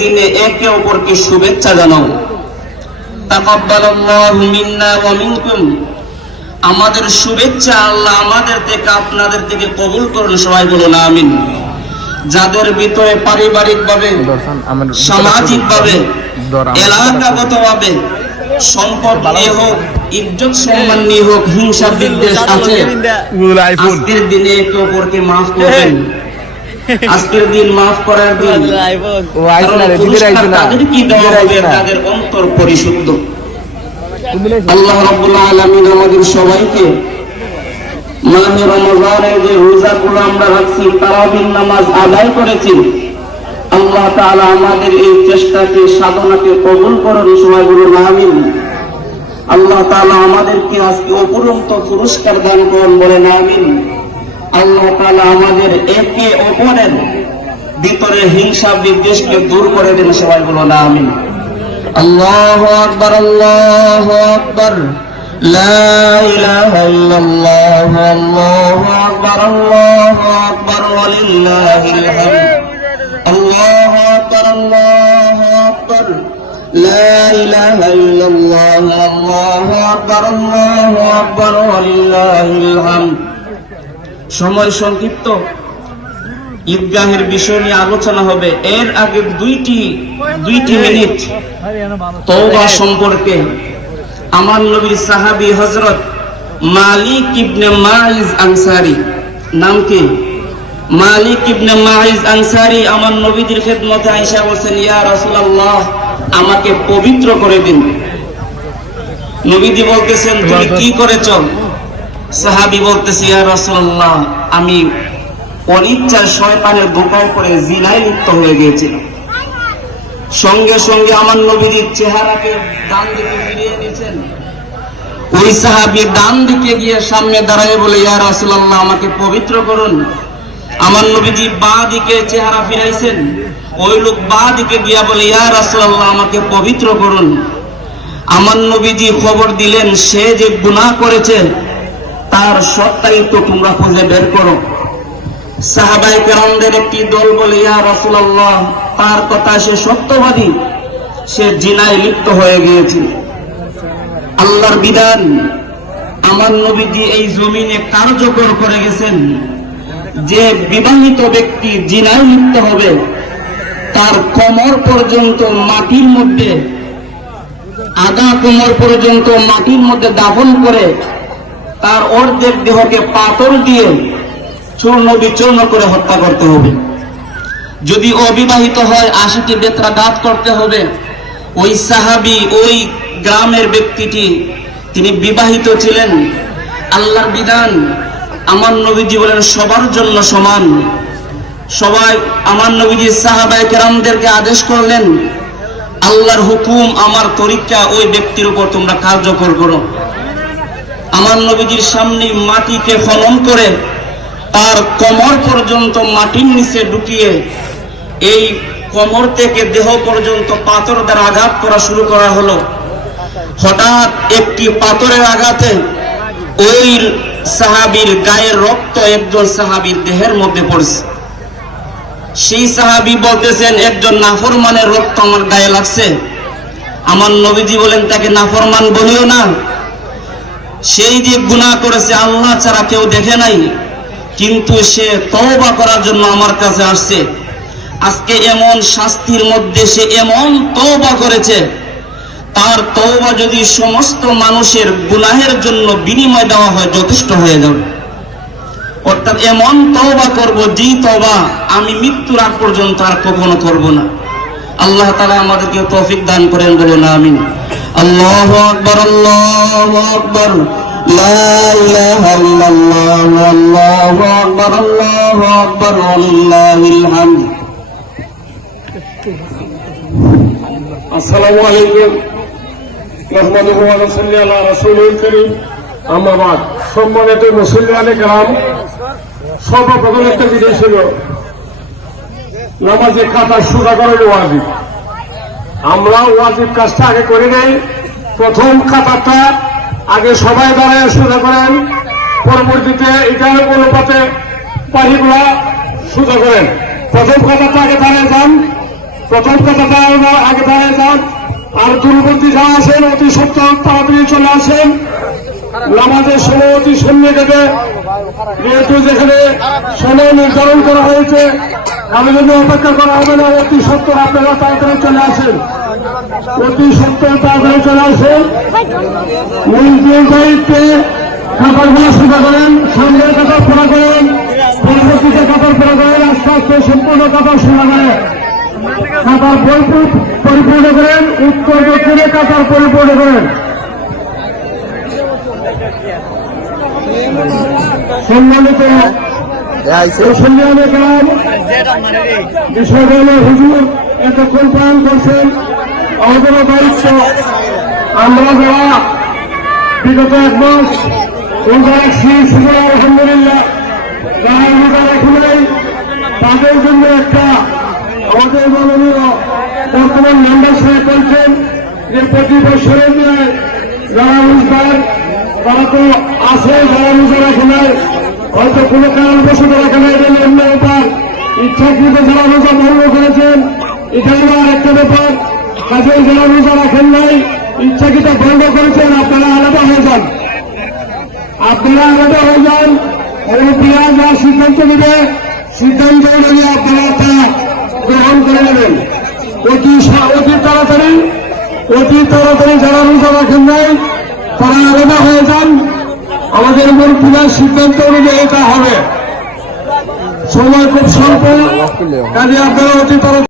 দিনে একে অপরকে শুভেচ্ছা জানাও। তাকাব্বালাল্লাহু মিন্না ওয়া মিনকুম, আমাদের শুভেচ্ছা আল্লাহ আমাদের থেকে আপনাদের থেকে কবুল করুন। সবাই বলুন আমিন। যাদের ভিতরে পারিবারিকভাবে, সামাজিকভাবে, এলাকাগতভাবে, সম্পদ নিয়ে হোক, ইজ্জত সম্মান নিয়ে হোক, হিংসা বিদ্বেষ আছে, আজকের দিনে একে অপরকে মাফ করবেন। আজকের দিন মাফ করার দিন। তাদের কি দেওয়া হবে? তাদের অন্তর পরিশুদ্ধ। আল্লাহ রাব্বুল আলামিন আমাদের সবাইকে মাহে রমজানের যে রোজাগুলো আমরা রাখছি, তারাবির নামাজ আদায় করেছি, আল্লাহ তাআলা আমাদের এই চেষ্টাকে, সাধনাকে কবুল করুন। সবাই বলুন আমিন। আল্লাহ তাআলা আমাদেরকে আজকে অপরন্ত পুরস্কার দান করুন, বলেন আমিন। আল্লাহ তাআলা আমাদের একে অপরের ভিতরে হিংসা বিদ্বেষকে দূর করে দেন। সবাই বলুন আমিন। আল্লাহু আকবার, আল্লাহু আকবার, লা ইলাহা ইল্লাল্লাহ, আল্লাহু আকবার, আল্লাহু আকবার, ওয়ালিল্লাহিল হামদ। আল্লাহু আকবার, আল্লাহু আকবার, লা ইলাহা ইল্লাল্লাহ, আল্লাহু আকবার, আল্লাহু আকবার, ওয়ালিল্লাহিল হামদ। সময় সংক্ষিপ্ত, ঈদগাহের বিষয় নিয়ে আলোচনা হবে। এর আগে দুইটি মিনিট তওবা সম্পর্কে। আমার নবীর সাহাবী হযরত মালিক ইবনে মাইজ আনসারী, নাম কি? মালিক ইবনে মাইজ আনসারী আমার নবীর খেদমতে আয়েশা বলেন, ইয়া রাসূলুল্লাহ, আমাকে পবিত্র করে দিন। নবীজি বলতেছেন, তুমি কি করেছো? সাহাবী বলতেছে, ইয়া রাসূলুল্লাহ, আমি অনিচ্ছায় শয়তানের ধোঁকায় পড়ে জিনায় লিপ্ত হয়ে গিয়েছিলাম। সঙ্গে সঙ্গে আমার নবীর চেহারাকে ডান দিকে ফিরিয়ে নিয়েছেন। ওই সাহাবী ডান দিকে গিয়ে সামনে দাঁড়ায় বলে, ইয়া রাসূলুল্লাহ, আমাকে পবিত্র করুন। আমার নবীজি বাঁ দিকে চেহারা ফিরাইছেন। ওই লোক বাঁ দিকে গিয়া বলে, ইয়া রাসূলুল্লাহ, আমাকে পবিত্র করুন। আমার নবীজি খবর দিলেন, সে যে গুনাহ করেছে তার সত্তাই তো তোমরা খুঁজে বের করো। সাহাবায়ে কেরামদের একটি দল বলে, ইয়া রাসূলুল্লাহ, তার কথা সে সত্যবাদী, সে জিনায় লিপ্ত হয়ে গিয়েছে। আল্লাহর বিধান আমার নবীজি এই জমিনে কার্যকর করে গেছেন যে বিবাহিত ব্যক্তি জিনায় লিপ্ত হবে, তার কোমর পর্যন্ত মাটির মধ্যে, আগা কোমর পর্যন্ত মাটির মধ্যে দাফন করে তার অর্ধেক দেহকে পাথর দিয়ে চূর্ণ বিচূর্ণ করে হত্যা করতে হবে। যদি অবিবাহিত হয় ৮০টি বেত্রাঘাত করতে হবে। ওই সাহাবী, ওই গ্রামের ব্যক্তিটি, তিনি বিবাহিত ছিলেন। আল্লাহর বিধান আমার নবীজি বলেন সবার জন্য সমান। সবাই আমার নবীজি সাহাবায়ে কেরামদেরকে আদেশ করলেন, আল্লাহর হুকুম, আমার তরিকা ওই ব্যক্তির উপর তোমরা কার্যকর করো। আমার নবীজির সামনে মাটিকে খনন করে তার কোমর পর্যন্ত মাটির নিচে ঢুকিয়ে এই কোমর থেকে দেহ পর্যন্ত পাথর দ্বারা আঘাত করা শুরু করা হলো। হঠাৎ একটি পাথরের আঘাতে ওই সাহাবীর গায়ের রক্ত একজন সাহাবীর দেহের মধ্যে পড়ছে। সেই সাহাবী বলতেছেন, একজন নাফরমানের রক্ত আমার গায়ে লাগছে। আমার নবীজি বলেন, তাকে নাফরমান বলিও না। সেই যে গুনাহ করেছে আল্লাহ ছাড়া কেউ দেখে নাই, কিন্তু সে তওবা করার জন্য আমার কাছে আসছে। আজকে এমন শাস্তির মধ্যে সে এমন তওবা করেছে, তার তওবা যদি সমস্ত মানুষের গুনাহের জন্য বিনিময় দেওয়া হয় যথেষ্ট হয়ে যাবে। অর্থাৎ এমন তওবা করব, যেই তওবা আমি মৃত্যুর আগ পর্যন্ত আর কখনো করব না। আল্লাহ তাআলা আমাদেরকে তৌফিক দান করেন, বলুন আমিন। আল্লাহু আকবার, আল্লাহু আকবার, লা ইলাহা ইল্লাল্লাহ, আল্লাহু আকবার, আল্লাহু আকবার, ওয়ালিল্লাহিল হামদ। আসসালামু আলাইকুম, নাহমাদুহু ওয়া নুসাল্লি আলা রাসূলিল কারীম, আম্মা বাদ। সম্মানিত মুসল্লিয়ানে কেরাম, সর্বপ্রথম একটা জিনিস ছিল নামাজে খাতা সোজা করার ওয়াজিব। আমরা ওয়াজিব কাজটা আগে করে নেই। প্রথম খাতাটা আগে সবাই দাঁড়ায় সোজা করেন, পরবর্তীতে এটার অনুপাতে পাহিগুলা সোজা করেন। প্রথম খাতাটা আগে দাঁড়ায় যান, প্রথম কথাটা আগে দাঁড়িয়ে যান, আর দূরবর্তী যারা আছেন অতি সত্তর তাড়াতাড়ি চলে আসেন। নামাজের সময় অতি সন্ধ্যে কেটে, যেহেতু যেখানে সময় নির্ধারণ করা হয়েছে আমি যদি অপেক্ষা করা হবে না, অতি সত্তর আপনারা তাড়াতাড়ি চলে আসেন, অতি সত্তর তাড়াতাড়ি চলে আসেন। মূল দায়িত্বে কাপড়গুলো সোজা করেন, সামনের কাপড় ফোড়া করেন, পরবর্তীতে কাপড় ফোড়া করেন, আস্তে আস্তে সম্পূর্ণ কাপড় সোজা করেন, কাপড় পরিপূর্ণ করেন, উত্তর দক্ষিণে কাপড় পরিপূর্ণ করেন। সম্মানিত বিষয়গুলো হুজুর এতক্ষণ পালন করছেন, আমাদের দায়িত্ব আমরা যারা বিগত এক মাস রোজা রাখছি, শুধু আলহামদুলিল্লাহ, যারা রোজা রাখি নাই তাদের জন্য একটা আমাদের মাননীয় বর্তমান মেম্বার সাহেব বলছেন যে প্রতি বছরের ন্যায় যারা রোজগার তারা তো আছে, যারা রোজা রাখে নাই হয়তো কোনো কারণবশত রাখে নাই, এটা অন্য ব্যাপার। ইচ্ছাকৃত যারা রোজা ভঙ্গ করেছেন এটা হলো একটা ব্যাপার। কাজে যারা রোজা রাখেন নাই ইচ্ছাকৃত ভঙ্গ করেছেন, আপনারা আলাদা হয়ে যান, আপনারা আলাদা হয়ে যান। অনেকরা যা সিদ্ধান্ত নেবে সিদ্ধান্ত অনুযায়ী আপনারা তা গ্রহণ করে নেবেন। অতি তাড়াতাড়ি যারা রোজা রাখেন নাই তারা আলাদা হয়ে যান, আমাদের মুরব্বীদের সিদ্ধান্ত অনুযায়ী এটা হবে। সময় খুব স্বল্প, কাজে আপনারা অতি তাড়াতাড়ি